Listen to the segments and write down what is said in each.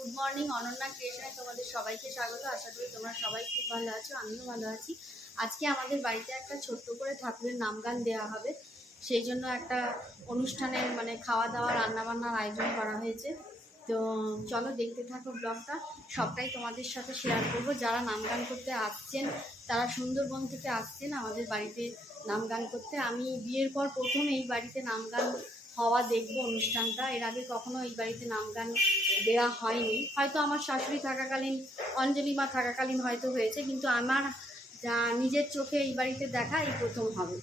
Good morning Ananya ক্রিয়েশনে তোমাদের সবাইকে স্বাগত। আশা করি তোমরা সবাই খুব ভালো আছো, আমিও ভালো আছি। আজকে আমাদের বাড়িতে একটা ছোট্ট করে ঠাকুরের নাম গান দেওয়া হবে। সেই জন্য একটা অনুষ্ঠানের মানে খাওয়া দাওয়া, রান্নাবান্নার আয়োজন করা হয়েছে। তো চলো দেখতে থাকো ব্লগটা। সবটাই তোমাদের সাথে শেয়ার করব। যারা নাম গান করতে আসছেন, তারা সুন্দরবন থেকে আসছেন আমাদের বাড়িতে নাম গান করতে। আমি বিয়ের পর প্রথম এই বাড়িতে নাম গান হওয়া দেখব অনুষ্ঠানটা। এর আগে কখনো এই বাড়িতে নাম গান দেওয়া হয়নি। হয়তো আমার শাশুড়ি থাকাকালীন, অঞ্জলি মা থাকাকালীন হয়তো হয়েছে, কিন্তু আমার যা নিজের চোখে এই বাড়িতে দেখা, এই প্রথম হবে।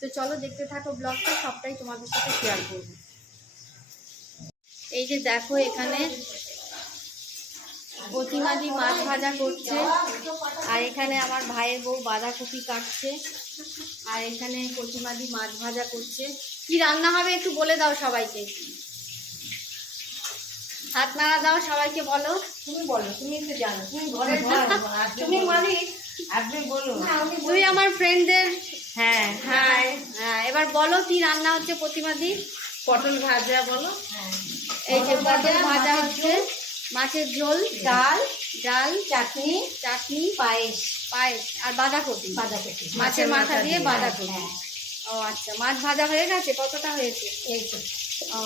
তো চলো দেখতে থাকো ব্লগটা, সবটাই তোমাদের সাথে শেয়ার করব। এই যে দেখো এখানে প্রতিমাদি মাছ ভাজা করছে। আর এখানে আমার ভাইয়ের বউ বাঁধাকপি কাটছে। আর এখানে প্রতিমাদি মাছ ভাজা করছে। কি রান্না হবে একটু বলে দাও সবাইকে। হাত নাড়া দাও সবাইকে বলো। তুমি বলো তুমি তো জানো। তুমি ঘরে তুমি মালিক আপনি বলুন। তুই আমার ফ্রেন্ডদের হ্যাঁ। হ্যাঁ হ্যাঁ এবার বলো কি রান্না হচ্ছে প্রতিমাদি পটল ভাজা বলো। হ্যাঁ এই যে পটল ভাজা হচ্ছে। মাছের ঝোল ডাল ডাল চাটনি চাটনি পায়েস পায়েস আর বাঁধাকপি। বাঁধাকপি। মাছের মাথা দিয়ে বাঁধাকপি। হ্যাঁ। ও আচ্ছা মাছ ভাজা হয়ে গেছে? কতটা হয়েছে? এই তো ও।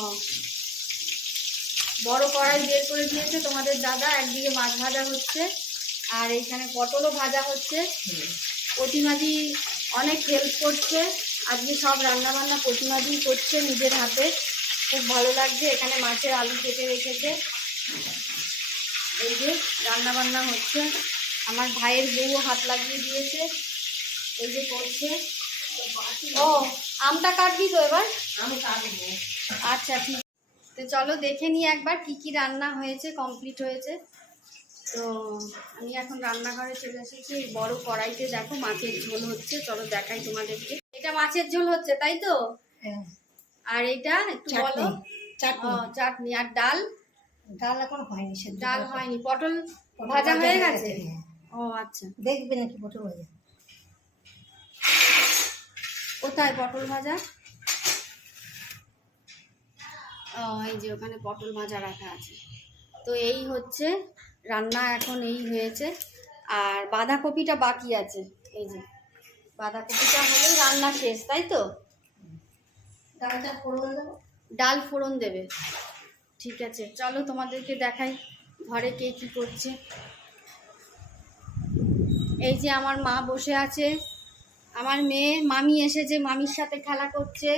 বড় কড়াই বের করে দিয়েছে তোমাদের দাদা একদিকে মাছ ভাজা হচ্ছে আর এইখানে পটলও ভাজা হচ্ছে। প্রতিমাদি অনেক হেল্প করছে। আজকে সব রান্নাবান্না প্রতিমাদি করছে নিজের হাতে। খুব ভালো লাগছে এখানে মাছের আলু কেটে রেখেছে। এই যে রান্না বান্না হচ্ছে। আমার ভাইয়ের বউও হাত লাগিয়ে দিয়েছে এই যে করছে। ও আমটা কাটবি তো এবার? আমি কাটবো। আচ্ছা ঠিক। তো চলো দেখে নিই একবার কি কি রান্না হয়েছে কমপ্লিট হয়েছে। তো আমি এখন রান্নাঘরে চলে এসেছি। বড় কড়াইতে দেখো মাছের ঝোল হচ্ছে। চলো দেখাই তোমাদেরকে। এটা মাছের ঝোল হচ্ছে তাই তো? হ্যাঁ। আর এটা একটু বলো। চাটনি। আর ডাল? ডাল এখন হয়নি সেদ্ধ ডাল হয়নি পটল পটল ভাজা হয়ে গেছে? হ্যাঁ। ও আচ্ছা। দেখবে নাকি পটল ভাজা? কোথায় পটল ভাজা? ও এই যে ওখানে পটল ভাজা রাখা আছে। তো এই হচ্ছে রান্না এখন এই হয়েছে। আর বাঁধাকপিটা বাকি আছে এই যে। বাঁধাকপিটা হলেই রান্না শেষ তাই তো? ডালটা ফোড়ন দেবো? ডাল ফোড়ন দেবে। ঠিক আছে চলো তোমাদেরকে দেখাই ঘরে কে কী করছে। এই যে আমার মা বসে আছে আমার মেয়ে মামি এসেছে মামির সাথে খেলা করছে।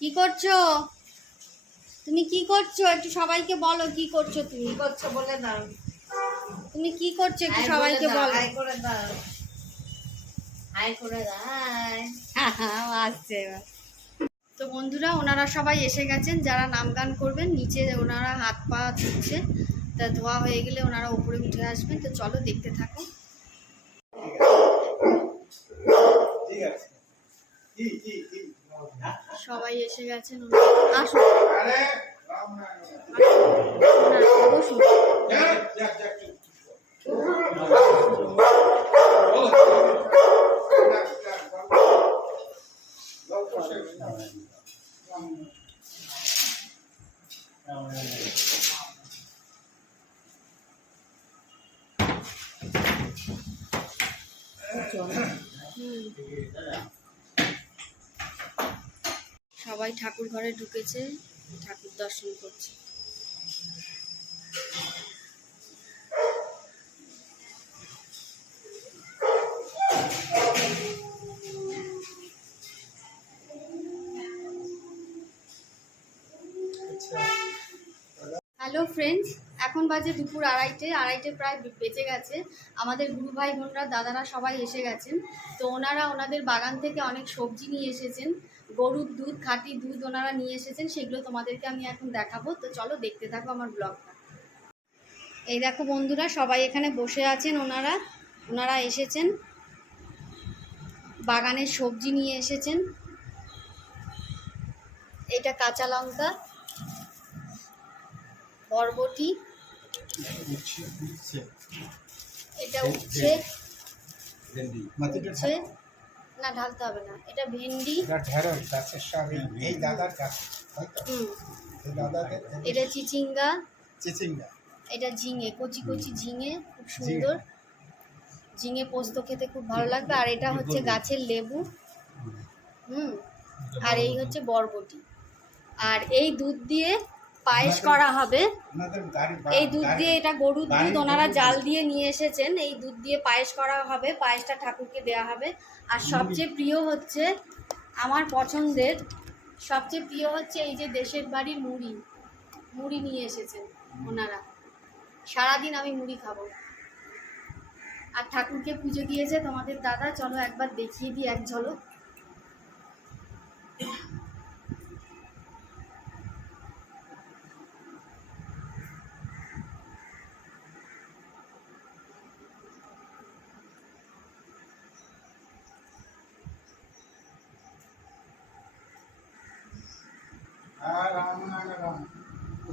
কি করছ? তুমি কি করছ? একটু সবাইকে বলো কি করছ তুমি। করছ বলে দাও। তুমি কি করছ একটু সবাইকে বলো। হাই করে দাও। হাই করে দাও হাই আসছে এবার। তো বন্ধুরা ওনারা সবাই এসে গেছেন যারা নাম গান করবেন নিচে ওনারা হাত পা ধুচ্ছে তা ধোয়া হয়ে গেলে ওনারা উপরে উঠে আসবেন তো চলো দেখতে থাকো সবাই এসে গেছেন ওনারা। আসুন সবাই ঠাকুর ঘরে ঢুকেছে, ঠাকুর দর্শন করছে। হ্যালো ফ্রেন্ডস, এখন বাজে দুপুর আড়াইটে আড়াইটে প্রায় বেঁচে গেছে। আমাদের গুরু ভাই বোনরা, দাদারা সবাই এসে গেছেন। তো ওনারা ওনাদের বাগান থেকে অনেক সবজি নিয়ে এসেছেন। গরুর দুধ খাঁটি দুধ ওনারা নিয়ে এসেছেন সেগুলো তোমাদেরকে আমি এখন দেখাবো। তো চলো দেখতে থাকো আমার ব্লগটা। এই দেখো বন্ধুরা সবাই এখানে বসে আছেন ওনারা। ওনারা এসেছেন। বাগানের সবজি নিয়ে এসেছেন। এটা কাঁচা লঙ্কা বরবটি এটা উচ্ছে উচ্ছে। না ঢালতে হবে না। এটা ভেন্ডি। ঢেঁড়স গাছের এই- দাদার গাছ হুম। এই দাদাদের এটা চিচিঙ্গা। চিচিঙ্গা। এটা ঝিঙে কচি কচি ঝিঙে খুব সুন্দর। ঝিঙে পোস্ত খেতে খুব ভালো লাগবে। আর এটা হচ্ছে গাছের লেবু। হুম। আর এই হচ্ছে বরবটি। আর এই দুধ দিয়ে পায়েস করা হবে। এই দুধ দিয়ে এটা গরুর দুধ ওনারা জাল দিয়ে নিয়ে এসেছেন। এই দুধ দিয়ে পায়েস করা হবে পায়েসটা ঠাকুরকে দেওয়া হবে। আর সবচেয়ে প্রিয় হচ্ছে আমার পছন্দের সবচেয়ে প্রিয় হচ্ছে এই যে দেশের বাড়ির মুড়ি। মুড়ি নিয়ে এসেছেন ওনারা। সারাদিন আমি মুড়ি খাব। আর ঠাকুরকে পুজো দিয়েছে তোমাদের দাদা। চলো একবার দেখিয়ে দিই এক ঝলক।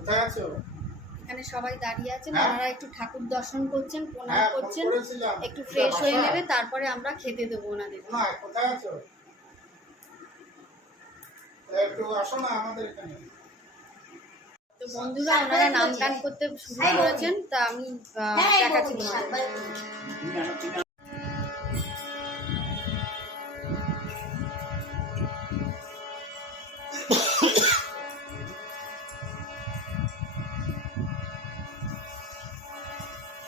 কোথায় আছো? এখানে সবাই দাঁড়িয়ে আছেন হ্যাঁ। ওনারা একটু ঠাকুর দর্শন করছেন প্রণাম হ্যাঁ করছেন একটু ফ্রেশ হয়ে বাসা? নেবে তারপরে আমরা খেতে দেবো ওনাদের। না কোথায় আছো? একটু আসো না আমাদের এখানে। তো বন্ধুরা ওনারা নাম গান করতে শুরু করেছেন তা আমি হ্যাঁ দেখাচ্ছি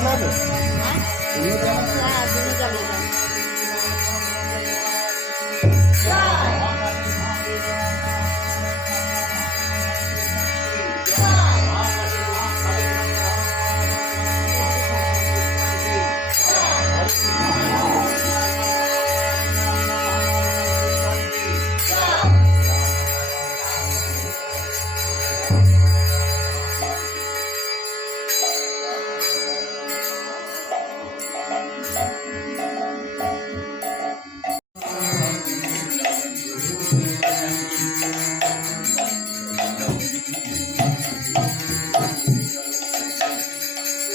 তুমি জানাবে? হ্যাঁ?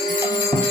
Música